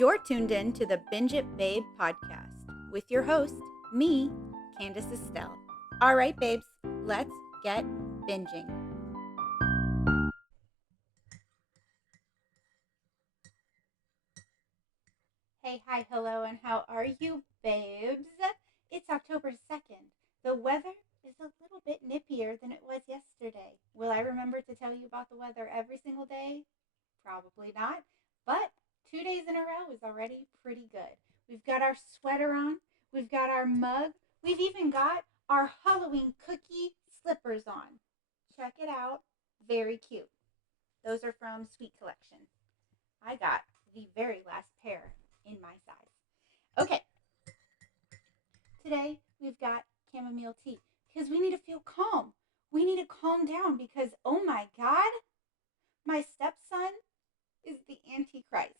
You're tuned in to the Binge It Babe podcast with your host, me, Candace Estelle. All right, babes, let's get binging. Hey, hi, hello, and how are you, babes? It's October 2nd. The weather is a little bit nippier than it was yesterday. Will I remember to tell you about the weather every single day? Probably not. But 2 days in a row is already pretty good. We've got our sweater on, we've got our mug, we've even got our Halloween cookie slippers on. Check it out. Very cute. Those are from Sweet Collection. I got the very last pair in my size. Okay, today we've got chamomile tea because we need to feel calm. We need to calm down because, oh my God, my stepson is the Antichrist.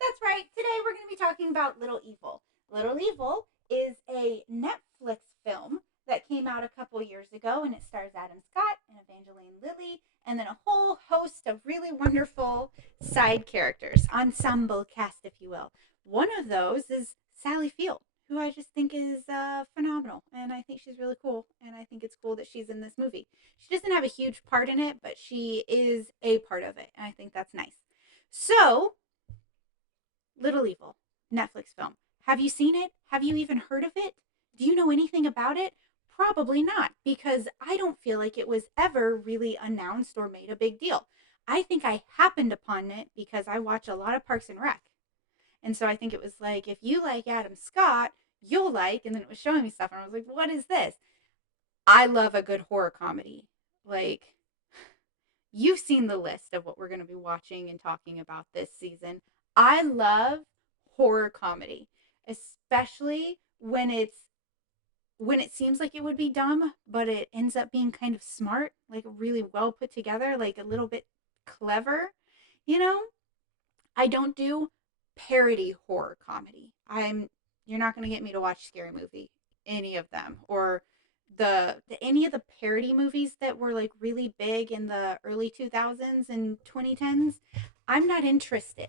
That's right. Today we're going to be talking about Little Evil. Little Evil is a Netflix film that came out a couple years ago, and it stars Adam Scott and Evangeline Lilly, and then a whole host of really wonderful side characters, ensemble cast, if you will. One of those is Sally Field, who I just think is phenomenal, and I think she's really cool, and I think it's cool that she's in this movie. She doesn't have a huge part in it, but she is a part of it, and I think that's nice. So, Little Evil, Netflix film. Have you seen it? Have you even heard of it? Do you know anything about it? Probably not, because I don't feel like it was ever really announced or made a big deal. I think I happened upon it because I watch a lot of Parks and Rec. And so I think it was like, if you like Adam Scott, you'll like, and then it was showing me stuff, and I was like, what is this? I love a good horror comedy. Like, you've seen the list of what we're going to be watching and talking about this season. I love horror comedy, especially when it seems like it would be dumb, but it ends up being kind of smart, like really well put together, like a little bit clever. You know, I don't do parody horror comedy. You're not going to get me to watch Scary Movie, any of them, or the any of the parody movies that were like really big in the early 2000s and 2010s. I'm not interested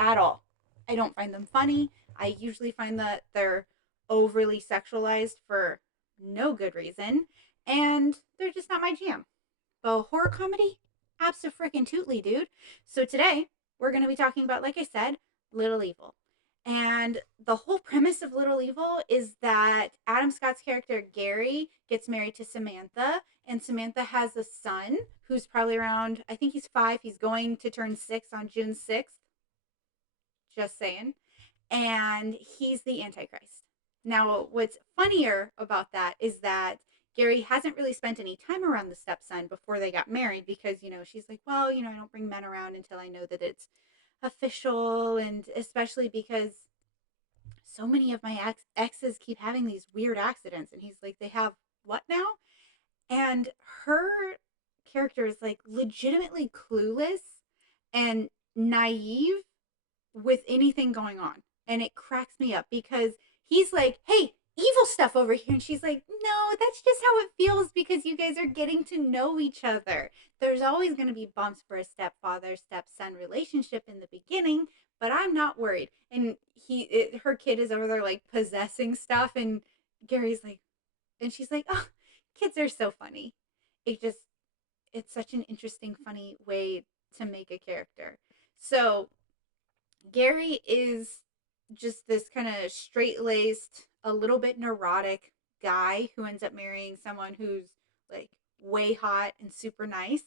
at all. I don't find them funny. I usually find that they're overly sexualized for no good reason, and they're just not my jam. But horror comedy, abso-freaking-tootly, dude. So today we're going to be talking about, like I said, Little Evil. And the whole premise of Little Evil is that Adam Scott's character Gary gets married to Samantha, and Samantha has a son who's probably around, I think he's 5. He's going to turn 6 on June 6th. Just saying. And he's the Antichrist. Now, what's funnier about that is that Gary hasn't really spent any time around the stepson before they got married because, she's like, well, I don't bring men around until I know that it's official. And especially because so many of my exes keep having these weird accidents. And he's like, they have what now? And her character is like legitimately clueless and naive with anything going on. And it cracks me up because he's like, hey, evil stuff over here. And she's like, no, that's just how it feels because you guys are getting to know each other. There's always going to be bumps for a stepfather stepson relationship in the beginning, but I'm not worried. And her kid is over there like possessing stuff. And Gary's like, and she's like, oh, kids are so funny. It's such an interesting, funny way to make a character. So Gary is just this kind of straight laced, a little bit neurotic guy who ends up marrying someone who's like way hot and super nice.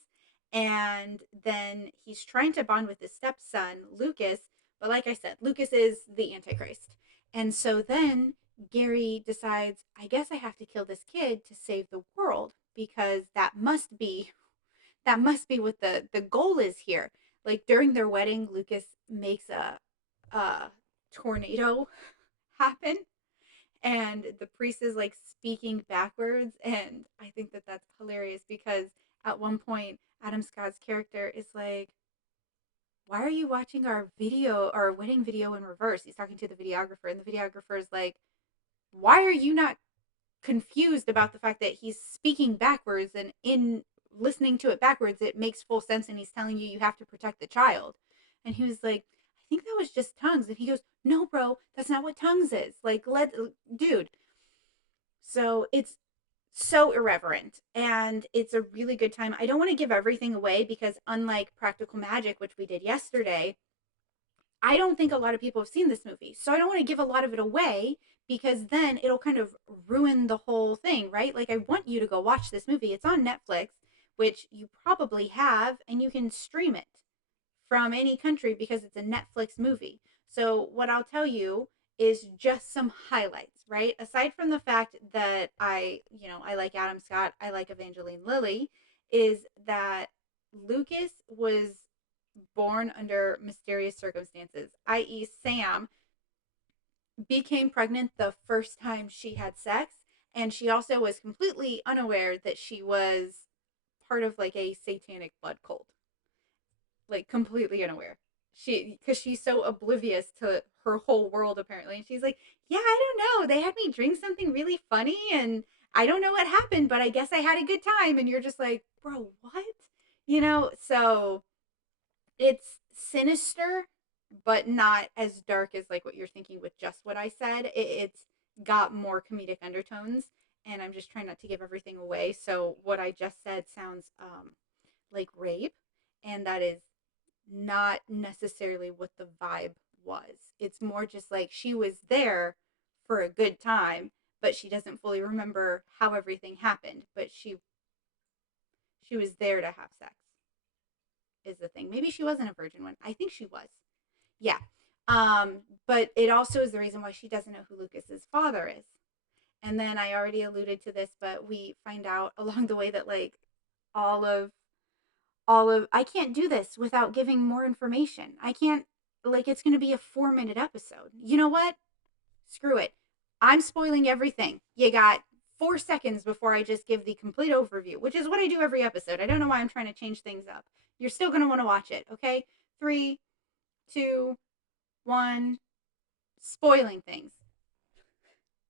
And then he's trying to bond with his stepson, Lucas. But like I said, Lucas is the Antichrist. And so then Gary decides, I guess I have to kill this kid to save the world because that must be what the goal is here. Like during their wedding, Lucas makes a tornado happen, and the priest is like speaking backwards, and I think that that's hilarious because at one point Adam Scott's character is like, why are you watching our wedding video in reverse? He's talking to the videographer, and the videographer is like, why are you not confused about the fact that he's speaking backwards, and in listening to it backwards it makes full sense, and he's telling you have to protect the child? And he was like, think that was just tongues. And he goes, no, bro, that's not what tongues is. Like, dude. So it's so irreverent and it's a really good time. I don't want to give everything away because, unlike Practical Magic, which we did yesterday, I don't think a lot of people have seen this movie. So I don't want to give a lot of it away because then it'll kind of ruin the whole thing, right? Like, I want you to go watch this movie. It's on Netflix, which you probably have, and you can stream it from any country because it's a Netflix movie. So, what I'll tell you is just some highlights, right? Aside from the fact that I like Adam Scott, I like Evangeline Lilly, is that Lucas was born under mysterious circumstances, i.e., Sam became pregnant the first time she had sex, and she also was completely unaware that she was part of like a satanic blood cult, like completely unaware. Because she's so oblivious to her whole world apparently, and she's like, yeah, I don't know, they had me drink something really funny and I don't know what happened, but I guess I had a good time. And you're just like, bro, what? So it's sinister, but not as dark as like what you're thinking with just what I said. It's got more comedic undertones, and I'm just trying not to give everything away. So what I just said sounds like rape, and that is not necessarily what the vibe was. It's more just like she was there for a good time, but she doesn't fully remember how everything happened. But she was there to have sex is the thing. Maybe she wasn't a virgin one. I think she was. Yeah. But it also is the reason why she doesn't know who Lucas's father is. And then I already alluded to this, but we find out along the way that like all of I can't do this without giving more information. I can't, like, it's going to be a 4-minute episode. You know what? Screw it. I'm spoiling everything. You got 4 seconds before I just give the complete overview, which is what I do every episode. I don't know why I'm trying to change things up. You're still going to want to watch it, okay? 3, 2, 1. Spoiling things.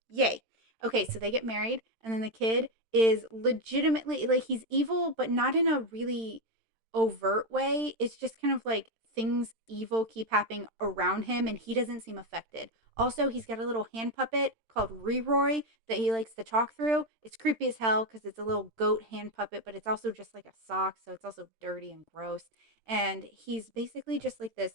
Yay. Okay, so they get married, and then the kid is legitimately, like, he's evil, but not in a really overt way. It's just kind of like things evil keep happening around him, and he doesn't seem affected. Also, he's got a little hand puppet called Reroy that he likes to talk through. It's creepy as hell because it's a little goat hand puppet, but it's also just like a sock, so it's also dirty and gross. And he's basically just like this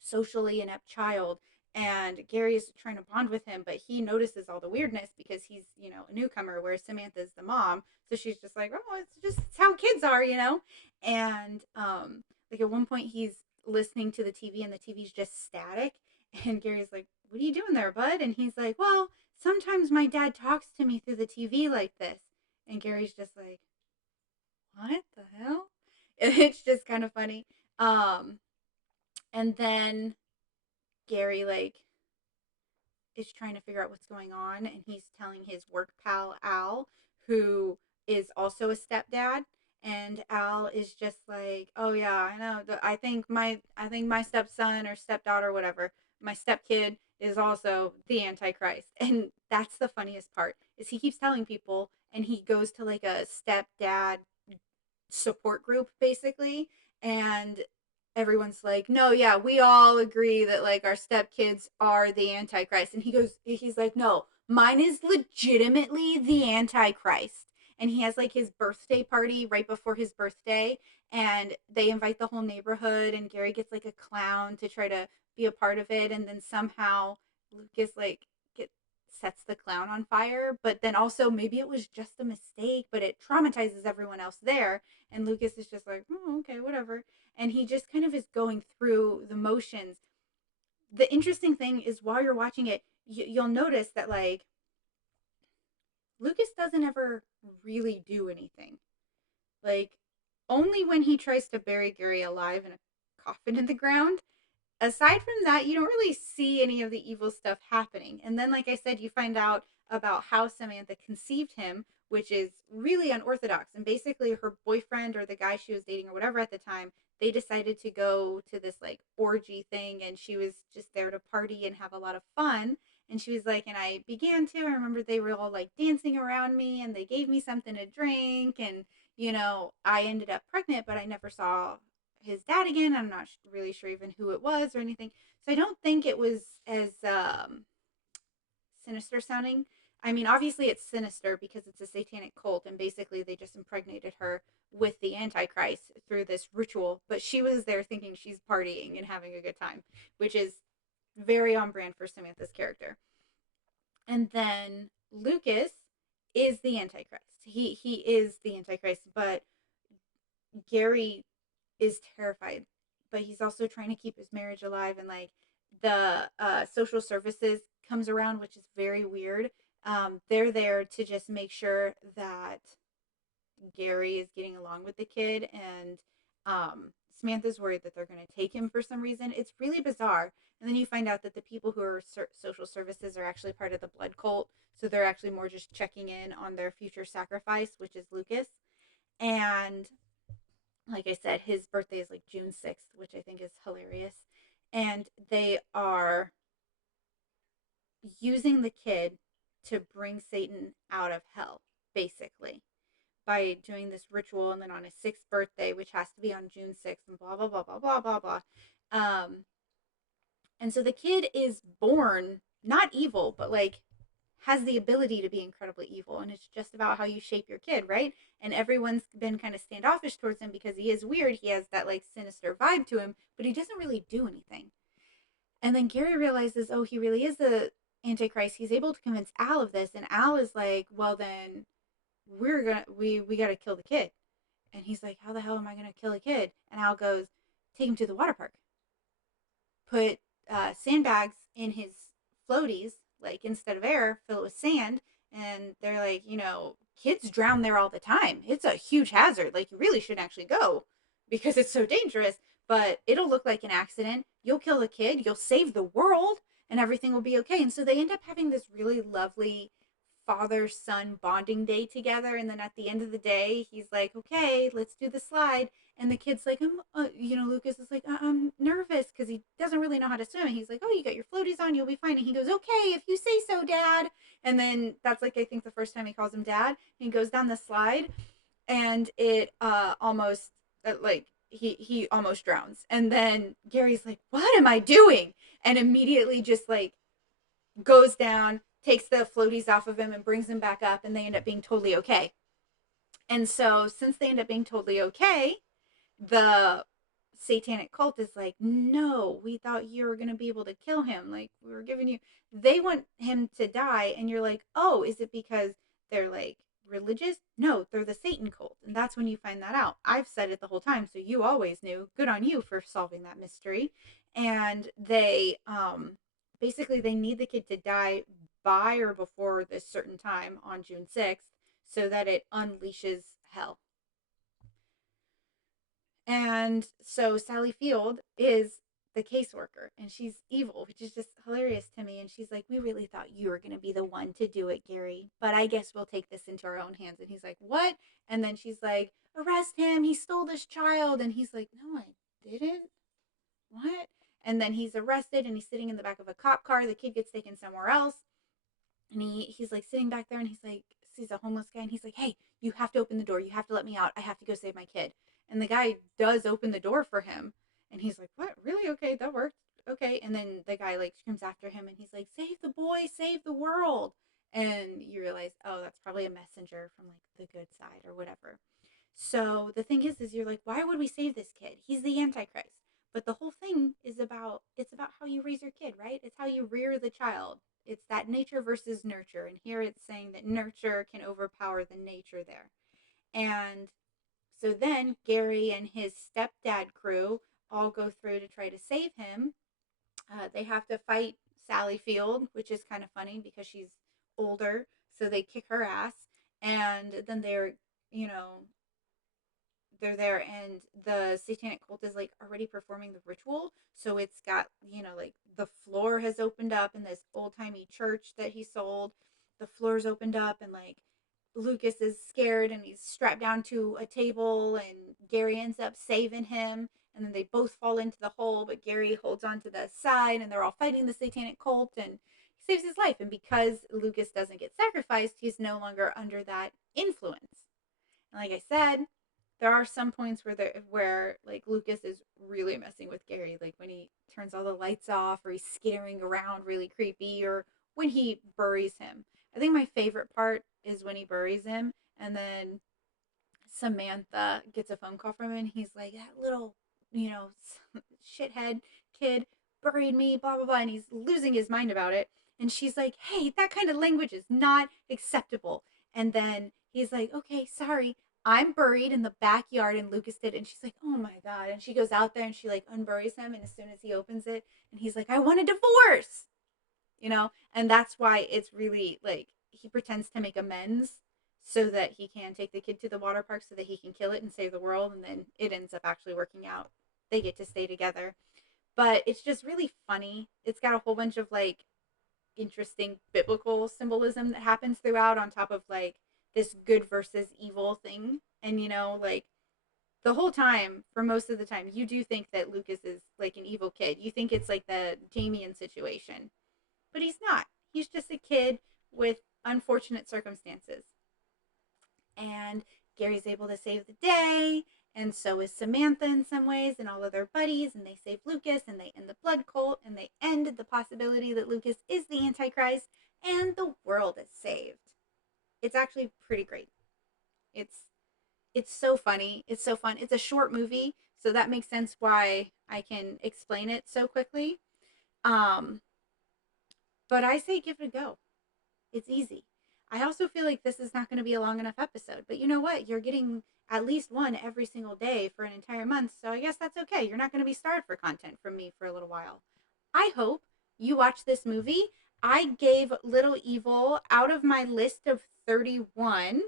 socially inept child, and Gary is trying to bond with him, but he notices all the weirdness because he's, a newcomer, whereas Samantha's the mom. So she's just like, oh, it's how kids are. And like at one point he's listening to the TV and the TV's just static, and Gary's like, what are you doing there, bud? And he's like, well, sometimes my dad talks to me through the TV like this. And Gary's just like, what the hell? It's just kind of funny. And then Gary like is trying to figure out what's going on, and he's telling his work pal Al, who is also a stepdad, and Al is just like, oh yeah, I know, I think my stepson or stepdaughter, whatever, my stepkid is also the Antichrist. And that's the funniest part, is he keeps telling people, and he goes to like a stepdad support group basically, and everyone's like, no, yeah, we all agree that like our stepkids are the Antichrist. And he's like, no, mine is legitimately the Antichrist. And he has like his birthday party right before his birthday, and they invite the whole neighborhood, and Gary gets like a clown to try to be a part of it, and then somehow Lucas like get sets the clown on fire, but then also maybe it was just a mistake, but it traumatizes everyone else there. And Lucas is just like, oh, okay, whatever. And he just kind of is going through the motions. The interesting thing is, while you're watching it, you'll notice that like Lucas doesn't ever really do anything. Like, only when he tries to bury Gary alive in a coffin in the ground. Aside from that, you don't really see any of the evil stuff happening. And then, like I said, you find out about how Samantha conceived him, which is really unorthodox. And basically, her boyfriend or the guy she was dating or whatever at the time, they decided to go to this like orgy thing, and she was just there to party and have a lot of fun. And she was like, and I began to. I remember they were all like dancing around me, and they gave me something to drink. And, I ended up pregnant, but I never saw his dad again. I'm not really sure even who it was or anything. So I don't think it was as sinister sounding. I mean, obviously it's sinister because it's a satanic cult, and basically they just impregnated her with the Antichrist through this ritual. But she was there thinking she's partying and having a good time, which is very on brand for Samantha's character. And then Lucas is the Antichrist. He is the Antichrist, but Gary is terrified, but he's also trying to keep his marriage alive. And like the social services comes around, which is very weird. They're there to just make sure that Gary is getting along with the kid, and Samantha's worried that they're going to take him for some reason. It's really bizarre. And then you find out that the people who are social services are actually part of the blood cult, so they're actually more just checking in on their future sacrifice, which is Lucas. And like I said, his birthday is like June 6th, which I think is hilarious. And they are using the kid to bring Satan out of hell, basically, by doing this ritual. And then on his 6th birthday, which has to be on June 6th, and blah, blah, blah, blah, blah, blah, blah. And so the kid is born not evil, but like has the ability to be incredibly evil. And it's just about how you shape your kid, right? And everyone's been kind of standoffish towards him because he is weird. He has that like sinister vibe to him, but he doesn't really do anything. And then Gary realizes, oh, he really is the Antichrist. He's able to convince Al of this, and Al is like, well, then we gotta kill the kid. And he's like, how the hell am I gonna kill a kid? And Al goes, take him to the water park. Put sandbags in his floaties, like instead of air, fill it with sand. And they're like, kids drown there all the time. It's a huge hazard. Like, you really shouldn't actually go because it's so dangerous, but it'll look like an accident. You'll kill the kid, you'll save the world, and everything will be okay. And so they end up having this really lovely father son bonding day together. And then at the end of the day, he's like, okay, let's do the slide. And the kid's like, Lucas is like, I'm nervous because he doesn't really know how to swim. And he's like, oh, you got your floaties on, you'll be fine. And he goes, okay, if you say so, Dad. And then that's like, I think the first time he calls him Dad. And he goes down the slide, and it almost like he almost drowns. And then Gary's like, what am I doing? And immediately just like goes down, takes the floaties off of him and brings him back up, and they end up being totally okay. And so since they end up being totally okay, the satanic cult is like, no, we thought you were going to be able to kill him. Like, we were giving you, they want him to die. And you're like, oh, is it because they're like religious? No, they're the Satan cult. And that's when you find that out. I've said it the whole time, so you always knew. Good on you for solving that mystery. And they basically they need the kid to die by or before this certain time on June 6th so that it unleashes hell. And so Sally Field is the caseworker, and she's evil, which is just hilarious to me. And she's like, we really thought you were going to be the one to do it, Gary, but I guess we'll take this into our own hands. And he's like, what? And then she's like, arrest him. He stole this child. And he's like, no, I didn't. What? And then he's arrested, and he's sitting in the back of a cop car. The kid gets taken somewhere else. And he's like sitting back there, and he's like, sees a homeless guy, and he's like, hey, you have to open the door. You have to let me out. I have to go save my kid. And the guy does open the door for him. And he's like, what? Really? Okay, that worked. Okay. And then the guy like screams after him, and he's like, save the boy, save the world. And you realize, oh, that's probably a messenger from like the good side or whatever. So the thing is you're like, why would we save this kid? He's the Antichrist. But the whole thing is it's about how you raise your kid, right? It's how you rear the child. It's that nature versus nurture. And here it's saying that nurture can overpower the nature there. And so then Gary and his stepdad crew all go through to try to save him. They have to fight Sally Field, which is kind of funny because she's older. So they kick her ass. And then they're there, and the satanic cult is like already performing the ritual. So it's got, like the floor has opened up in this old-timey church that he sold. The floor's opened up, and like Lucas is scared, and he's strapped down to a table, and Gary ends up saving him. And then they both fall into the hole, but Gary holds on to the side, and they're all fighting the satanic cult, and he saves his life. And because Lucas doesn't get sacrificed, he's no longer under that influence. And like I said, there are some points where like Lucas is really messing with Gary, like when he turns all the lights off, or he's skittering around really creepy, or when he buries him. I think my favorite part is when he buries him, and then Samantha gets a phone call from him, and he's like, that little, you know, shithead kid buried me, blah, blah, blah. And he's losing his mind about it. And she's like, hey, that kind of language is not acceptable. And then he's like, okay, sorry. I'm buried in the backyard, and Lucas did. And she's like, oh my God. And she goes out there and she like unburies him. And as soon as he opens it, and he's like, I want a divorce, you know? And that's why it's really like he pretends to make amends so that he can take the kid to the water park so that he can kill it and save the world. And then it ends up actually working out. They get to stay together. But it's just really funny. It's got a whole bunch of like interesting biblical symbolism that happens throughout, on top of like this good versus evil thing. And you know, like the whole time, for most of the time, you do think that Lucas is like an evil kid. You think it's like the Damien situation. But he's not. He's just a kid with unfortunate circumstances. And Gary's able to save the day, and so is Samantha in some ways, and all of their buddies, and they save Lucas, and they end the blood cult, and they end the possibility that Lucas is the Antichrist, and the world is saved. It's actually pretty great. It's it's so funny. It's so fun. It's a short movie, so that makes sense why I can explain it so quickly. Um, but I say give it a go. It's easy. I also feel like this is not going to be a long enough episode, but you know what? You're getting at least one every single day for an entire month, so I guess that's okay. You're not going to be starved for content from me for a little while. I hope you watch this movie. I gave Little Evil, out of my list of 31,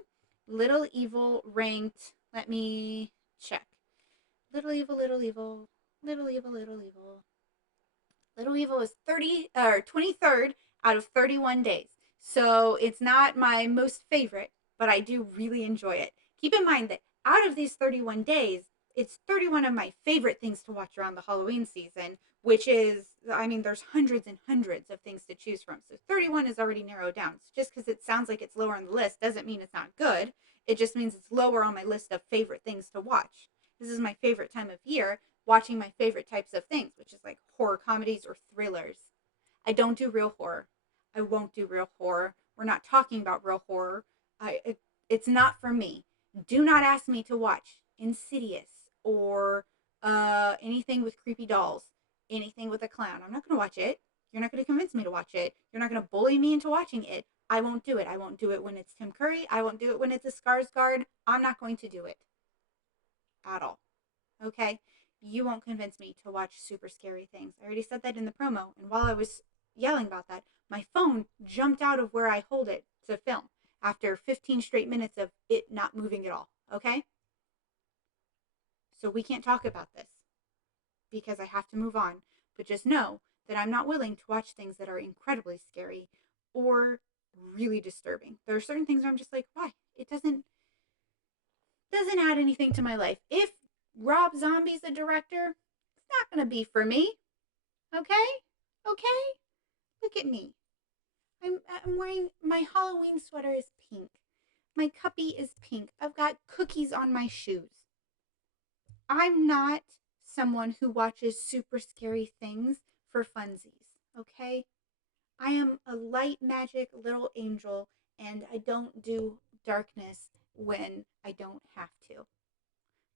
Little Evil ranked, let me check. Little Evil, Little Evil, Little Evil, Little Evil. Little Evil is 23rd out of 31 days. So it's not my most favorite, but I do really enjoy it. Keep in mind that out of these 31 days, it's 31 of my favorite things to watch around the Halloween season, which is, I mean, there's hundreds and hundreds of things to choose from. So 31 is already narrowed down. So just because it sounds like it's lower on the list doesn't mean it's not good. It just means it's lower on my list of favorite things to watch. This is my favorite time of year, watching my favorite types of things, which is like horror comedies or thrillers. I don't do real horror. I won't do real horror. We're not talking about real horror. It's not for me. Do not ask me to watch Insidious or anything with creepy dolls, anything with a clown. I'm not going to watch it. You're not going to convince me to watch it. You're not going to bully me into watching it. I won't do it. I won't do it when it's Tim Curry. I won't do it when it's a Skarsgård. I'm not going to do it at all. Okay? You won't convince me to watch super scary things. I already said that in the promo, and while I was yelling about that, my phone jumped out of where I hold it to film after 15 straight minutes of it not moving at all. Okay? So we can't talk about this because I have to move on. But just know that I'm not willing to watch things that are incredibly scary or really disturbing. There are certain things where I'm just like, why? It doesn't add anything to my life. If Rob Zombie's the director, it's not going to be for me. Okay? Okay? Look at me. I'm wearing, my Halloween sweater is pink. My cuppy is pink. I've got cookies on my shoes. I'm not someone who watches super scary things for funsies. Okay? I am a light magic little angel, and I don't do darkness when I don't have to.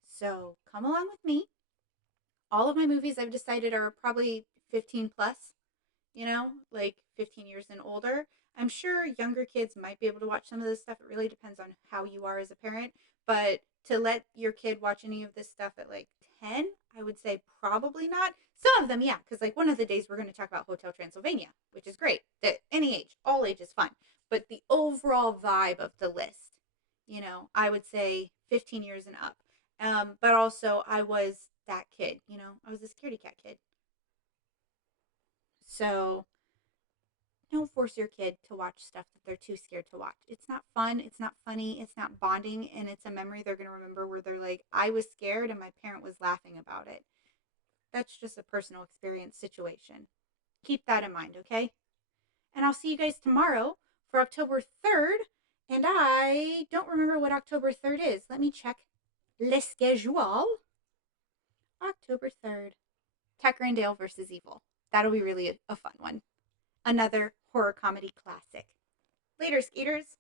So come along with me. All of my movies I've decided are probably 15 plus, you know, like 15 years and older. I'm sure younger kids might be able to watch some of this stuff. It really depends on how you are as a parent. But to let your kid watch any of this stuff at like 10, I would say probably not. Some of them, yeah, because like one of the days we're going to talk about Hotel Transylvania, which is great. At any age, all ages, fun. But the overall vibe of the list, you know, I would say 15 years and up. But also, I was that kid, you know, I was a scaredy cat kid. So don't force your kid to watch stuff that they're too scared to watch. It's not fun. It's not funny. It's not bonding. And it's a memory they're going to remember where they're like, I was scared and my parent was laughing about it. That's just a personal experience situation. Keep that in mind, okay? And I'll see you guys tomorrow for October 3rd. And I don't remember what October 3rd is. Let me check. Le Schedule, October 3rd. Tucker and Dale versus Evil. That'll be really a fun one. Another horror comedy classic. Later, skaters.